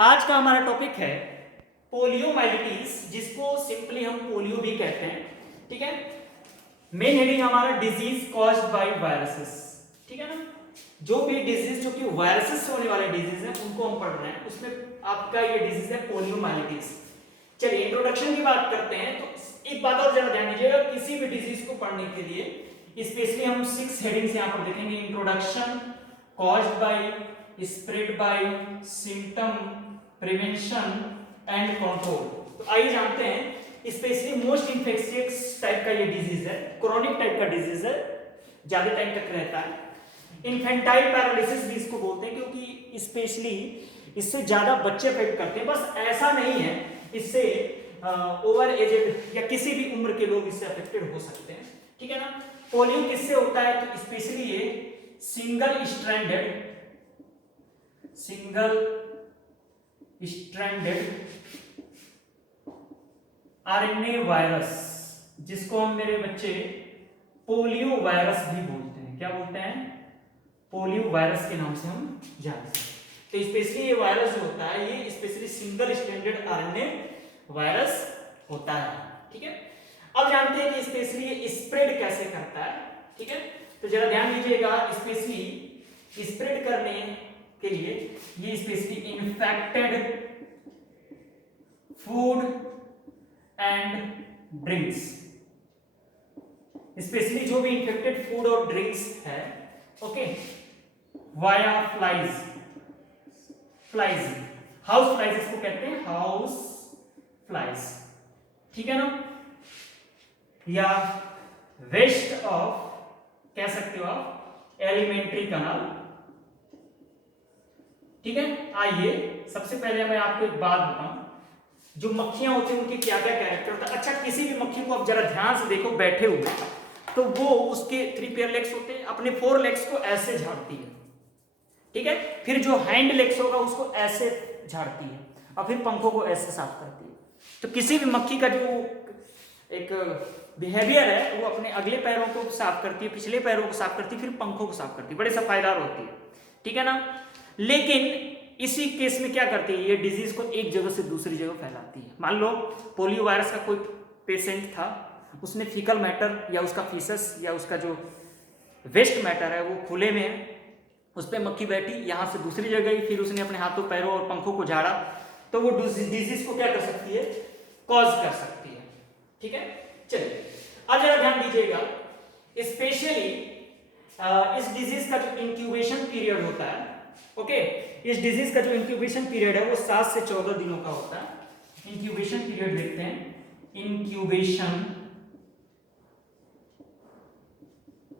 आज का हमारा टॉपिक है पोलियोमाइलिटिस, जिसको सिंपली हम पोलियो भी कहते हैं। ठीक है, मेन हेडिंग हमारा डिजीज कॉज्ड बाय वायरसेस। ठीक है ना, जो भी डिजीज जो कि वायरसेस से होने वाले डिजीज हैं उनको हम पढ़ रहे हैं, उसमें आपका ये डिजीज है पोलियोमाइलिटिस। चलिए इंट्रोडक्शन की बात करते हैं। तो एक बात और जरा ध्यान दीजिएगा, किसी भी डिजीज को पढ़ने के लिए स्पेशली हम 6 हेडिंग्स यहां पर देखेंगे। Introduction, caused by, spread by, symptom, prevention and control. तो आइए जानते हैं, स्पेशली मोस्ट इन्फेक्शियस टाइप का ये डिजीज है, क्रोनिक टाइप का डिजीज है, ज्यादा टाइम तक रहता है। इन्फेंटाइल पैरालिसिस भी इसको बोलते हैं, क्योंकि स्पेशली इससे ज्यादा बच्चे अफेक्ट करते हैं। बस ऐसा नहीं है, इससे ओवर एजेड या किसी भी उम्र के लोग इससे अफेक्टेड हो सकते हैं। ठीक है ना। पोलियो किससे होता है, तो स्पेशली ये सिंगल स्ट्रैंडेड आरएनए वायरस, जिसको हम मेरे बच्चे पोलियो वायरस भी बोलते हैं। क्या बोलते हैं? पोलियो वायरस के नाम से हम जानते हैं। तो स्पेशली ये वायरस जो होता है, ये specially single stranded RNA virus होता है। ठीक है, अब जानते हैं कि स्पेशली ये स्प्रेड कैसे करता है। ठीक है, तो जरा ध्यान दीजिएगा, स्पेशली स्प्रेड करने के लिए ये specially infected food and drinks, specially जो भी इन्फेक्टेड फूड और ड्रिंक्स है, okay, via flies house flies इसको कहते हैं, हाउस फ्लाइज। ठीक है ना, या वेस्ट ऑफ कह सकते हो आप एलिमेंट्री कनाल। ठीक है, आइए सबसे पहले मैं आपको एक बात बताऊं, जो मक्खियां होती हैं उनके क्या क्या कैरेक्टर होता है। अच्छा, किसी भी मक्खी को आप जरा ध्यान से देखो बैठे हुए, तो वो उसके 3 पेयर लेग्स होते हैं, अपने 4 लेग्स को ऐसे झाड़ती है। ठीक है, फिर जो हैंड लेग्स होगा उसको ऐसे झाड़ती है, और फिर पंखों को ऐसे साफ करती है। तो किसी भी मक्खी का जो एक बिहेवियर है, वो अपने अगले पैरों को साफ करती है, पिछले पैरों को साफ करती है, फिर पंखों को साफ करती है, बड़े सफाईदार होती है। ठीक है ना। लेकिन इसी केस में क्या करती है, ये डिजीज को एक जगह से दूसरी जगह फैलाती है। मान लो पोलियो वायरस का कोई पेशेंट था, उसने फीकल मैटर या उसका फीसस या उसका जो वेस्ट मैटर है वो खुले में है, उस पर मक्खी बैठी, यहां से दूसरी जगह गई, फिर उसने अपने हाथों पैरों और पंखों को झाड़ा, तो वो डिजीज को क्या कर सकती है, कॉज कर सकती है। ठीक है, चलिए अब जरा ध्यान दीजिएगा, स्पेशली इस डिजीज का जो इंक्यूबेशन पीरियड होता है, ओके, इस डिजीज का जो इंक्यूबेशन पीरियड है वो 7 से 14 दिनों का होता है। इंक्यूबेशन पीरियड देखते हैं। इंक्यूबेशन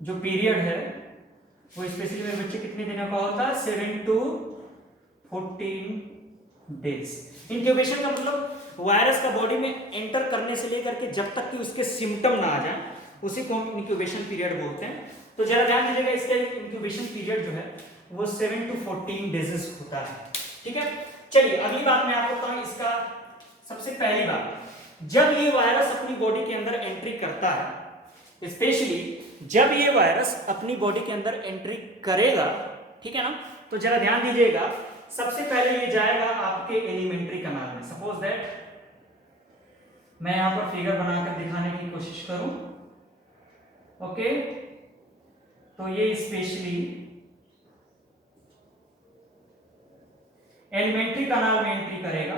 जो पीरियड है वो स्पेशली मेरे बच्चे कितने दिनों का होता है, 7 to 14 डेज। इंक्यूबेशन का मतलब वायरस का बॉडी में एंटर करने से लेकर के जब तक कि उसके सिम्टम ना आ जाए, उसी को हम इंक्यूबेशन पीरियड बोलते हैं। तो जरा ध्यान दीजिएगा, इसका इंक्यूबेशन पीरियड जो है वो 7 to 14 डेज होता है। ठीक है, चलिए अगली बात मैं आपको बताऊं। इसका सबसे पहली बात, जब ये वायरस अपनी बॉडी के अंदर एंट्री करता है, स्पेशली जब ये वायरस अपनी बॉडी के अंदर एंट्री करेगा, ठीक है ना, तो जरा ध्यान दीजिएगा, सबसे पहले ये जाएगा आपके एलिमेंट्री कनाल में। सपोज दैट मैं यहां पर फिगर बनाकर दिखाने की कोशिश करूं, ओके, तो ये स्पेशली एलिमेंट्री कनाल में एंट्री करेगा,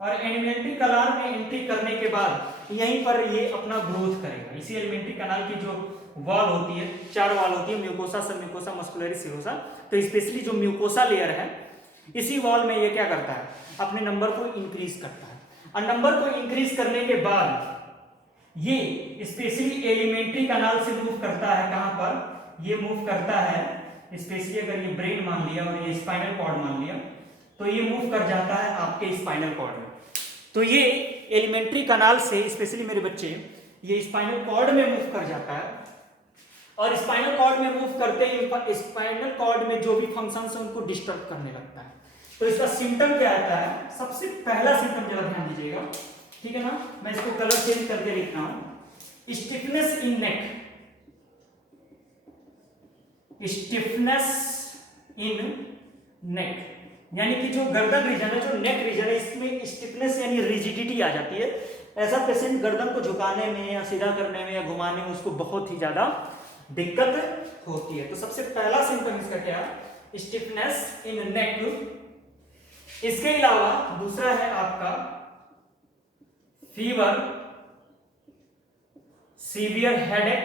और एलिमेंट्री कनाल में एंट्री करने के बाद यहीं पर ये अपना ग्रोथ करेगा। इसी एलिमेंट्री कनाल की जो वॉल होती है, 4 वॉल होती है, म्यूकोसा, सब म्यूकोसा, मस्कुलरी, सीरोसा। तो स्पेशली जो म्यूकोसा लेयर है, इसी वॉल में ये क्या करता है, अपने नंबर को इंक्रीज करता है, और नंबर को इंक्रीज करने के बाद ये स्पेशली एलिमेंट्री कनाल से मूव करता है। कहां पर ये मूव करता है, स्पेशली अगर ये ब्रेन मान लिया और ये स्पाइनल कॉर्ड मान लिया, तो ये मूव कर जाता है आपके स्पाइनल कॉर्ड में। तो ये एलिमेंट्री कनाल से स्पेशली मेरे बच्चे ये स्पाइनल कॉर्ड में मूव कर जाता है, और स्पाइनल कॉर्ड में मूव करते ही स्पाइनल कॉर्ड में जो भी फंक्शंस हैं उनको डिस्टर्ब करने लगता है। तो इसका सिम्टम क्या आता है, सबसे पहला सिम्टम जरा ध्यान दीजिएगा, ठीक है ना, मैं इसको कलर चेंज करके लिख रहा हूं। स्टिफनेस इन नेक, स्टिफनेस इन नेक, यानी कि जो गर्दन रीजन है, जो नेक रीजन है, इसमें स्टिफनेस यानी रिजिडिटी आ जाती है। ऐसा पेशेंट गर्दन को झुकाने में या सीधा करने में या घुमाने में उसको बहुत ही ज्यादा दिक्कत होती है। तो सबसे पहला सिम्टम इसका क्या है? स्टिफनेस इन नेक। इसके अलावा दूसरा है आपका फीवर, सीवियर हेडेक,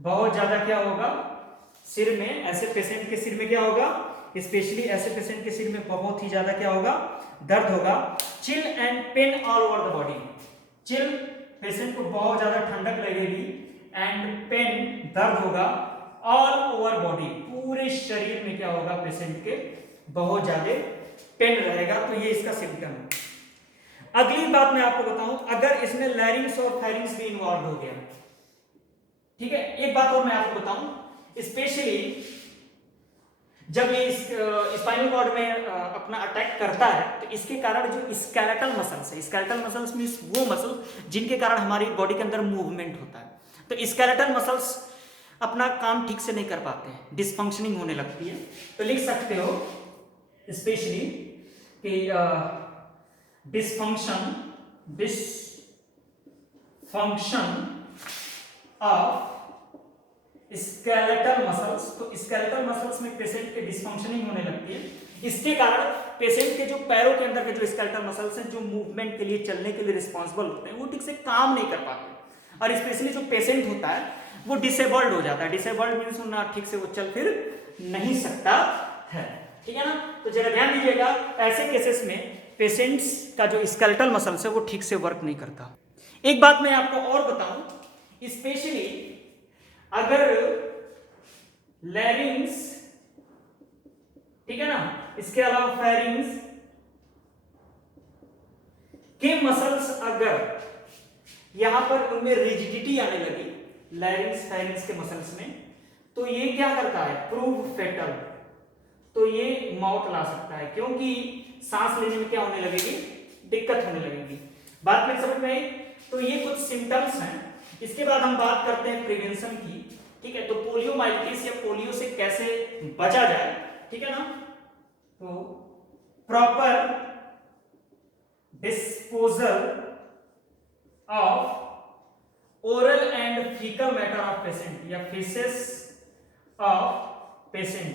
बहुत ज्यादा क्या होगा सिर में, ऐसे पेशेंट के सिर में क्या होगा, स्पेशली ऐसे पेशेंट के सिर में बहुत ही ज्यादा क्या होगा, दर्द होगा। Chill and pain all over the body, chill patient को बहुत ज्यादा ठंडक लगेगी, एंड पेन दर्द होगा, ऑल ओवर बॉडी पूरे शरीर में क्या होगा, पेशेंट के बहुत ज्यादा पेन रहेगा। तो ये इसका सिम्टम है। अगली बात मैं आपको बताऊं, अगर इसमें लैरिंग्स और फायरिंग्स भी इन्वॉल्व हो गया, ठीक है। एक बात और मैं आपको बताऊं, स्पेशली जब ये स्पाइनल कॉर्ड में अपना अटैक करता है तो इसके कारण जो स्केलेटल मसल्स है, स्केलेटल मसल्स मींस वो मसल जिनके कारण हमारी बॉडी के अंदर मूवमेंट होता है, तो स्केलेटल मसल्स अपना काम ठीक से नहीं कर पाते हैं, डिसफंक्शनिंग होने लगती है। तो लिख सकते हो स्पेशली कि डिसफंक्शन ऑफ स्केलेटल मसल्स। तो स्केलेटल मसल्स में पेशेंट के डिसफंक्शनिंग होने लगती है। इसके कारण पेशेंट के जो पैरों के अंदर के जो स्केलेटल मसल्स हैं, जो मूवमेंट के लिए, चलने के लिए रिस्पॉन्सिबल होते हैं, वो ठीक से काम नहीं कर पाते। और स्पेशली जो पेशेंट होता है वो डिसेबल्ड हो जाता है। डिसेबल्ड मीन्स ना ठीक से वो चल फिर नहीं सकता है, ठीक है ना। तो जरा ध्यान दीजिएगा, ऐसे केसेस में पेशेंट्स का जो स्केलेटल मसल्स है वो ठीक से वर्क नहीं करता। एक बात मैं आपको और बताऊं, स्पेशली अगर लैरिंग्स, ठीक है ना, इसके अलावा फेरिंग्स के मसल्स अगर यहां पर उनमें रिजिडिटी आने लगी, लैरिंग्स फेरिंग्स के मसल्स में, तो ये क्या करता है, प्रूव फेटल। तो ये मौत ला सकता है, क्योंकि सांस लेने में क्या होने लगेगी, दिक्कत होने लगेगी। बात मेरी समझ में आई? तो ये कुछ सिम्टम्स हैं। इसके बाद हम बात करते हैं प्रिवेंशन की, ठीक है। तो पोलियोमाइलिटिस या पोलियो से कैसे बचा जाए, ठीक है ना। तो proper disposal of oral and faecal matter of patient या फेसेस ऑफ पेशेंट,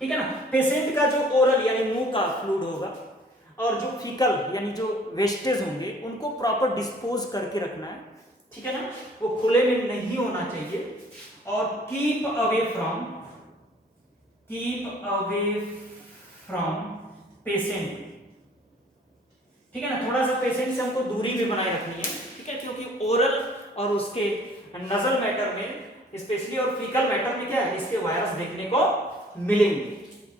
ठीक है ना। पेशेंट का जो ओरल यानी मुंह का फ्लूइड होगा और जो फीकल यानी जो वेस्टेज होंगे उनको प्रॉपर डिस्पोज करके रखना है, ठीक है ना। वो खुले में नहीं होना चाहिए। और कीप अवे फ्रॉम पेशेंट, ठीक है ना। थोड़ा सा पेशेंट से हमको दूरी भी बनाए रखनी है, ठीक है, क्योंकि ओरल और उसके नजल मैटर में स्पेशली और फीकल मैटर में क्या है, इसके वायरस देखने को मिलेंगे,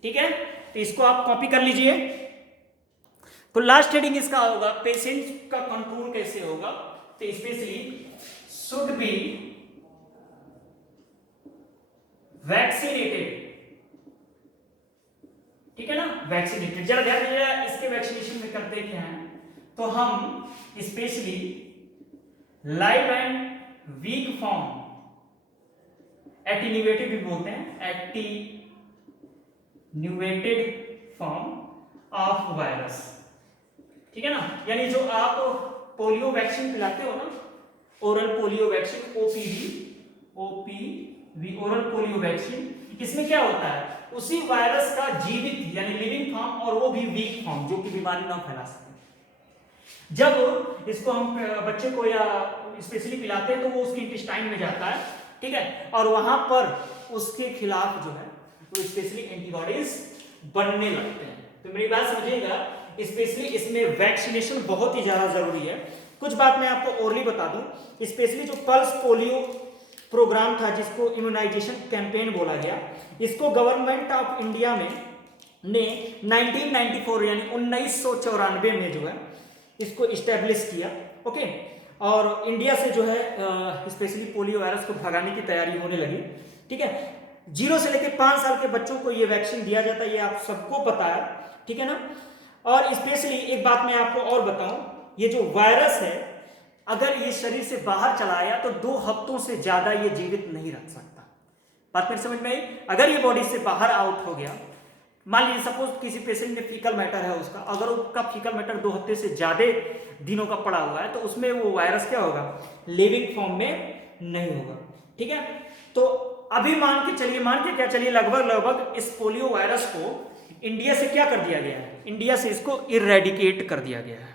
ठीक है। तो इसको आप कॉपी कर लीजिए। तो लास्ट हेडिंग इसका होगा पेशेंट का कंट्रोल कैसे होगा। तो स्पेशली शुड बी वैक्सीनेटेड, ठीक है ना, वैक्सीनेटेड। जरा ध्यान दीजिएगा, इसके वैक्सीनेशन में करते क्या हैं, तो हम specially live and weak form, attenuated भी बोलते हैं, एटीन्यूएटेड फॉर्म ऑफ वायरस, ठीक है ना। यानी जो आप पोलियो वैक्सीन पिलाते हो ना, oral polio vaccine, OPV oral polio vaccine, इसमें क्या होता है, उसी वायरस का जीवित यानी लिविंग फॉर्म और वो भी वीक फॉर्म जो कि बीमारी ना फैला सके। जब इसको हम बच्चे को या स्पेशली पिलाते हैं तो वो उसके इंटेस्टाइन में जाता है, ठीक है, और वहां पर उसके खिलाफ जो है वो स्पेशली एंटीबॉडीज बनने लगते हैं। तो मेरी बात समझिएगा, स्पेशली इसमें वैक्सीनेशन बहुत ही ज्यादा जरूरी है। कुछ बात मैं आपको ओरली बता दूं, स्पेशली जो पल्स पोलियो प्रोग्राम था जिसको इम्यूनाइजेशन कैंपेन बोला गया, इसको गवर्नमेंट ऑफ इंडिया में ने 1994 यानी 1994 में जो है इसको इस्टेब्लिश किया, ओके। और इंडिया से जो है स्पेशली पोलियो वायरस को भगाने की तैयारी होने लगी, ठीक है। 0 से लेकर 5 साल के बच्चों को ये वैक्सीन दिया जाता है, ये आप सबको पता है, ठीक है ना। और स्पेशली एक बात मैं आपको और बताऊं, ये जो वायरस है अगर ये शरीर से बाहर चला आया तो 2 हफ्तों से ज्यादा ये जीवित नहीं रह सकता। बात मेरी समझ में आई? अगर ये बॉडी से बाहर आउट हो गया मान लीजिए सपोज किसी पेशेंट में फीकल मैटर है उसका, अगर उसका फीकल मैटर 2 हफ्ते से ज्यादा दिनों का पड़ा हुआ है तो उसमें वो वायरस क्या होगा, लिविंग फॉर्म में नहीं होगा। ठीक है, तो अभी मान के क्या चलिए लगभग इस पोलियो वायरस को इंडिया से क्या कर दिया गया है, इंडिया से इसको इरेडिकेट कर दिया गया है।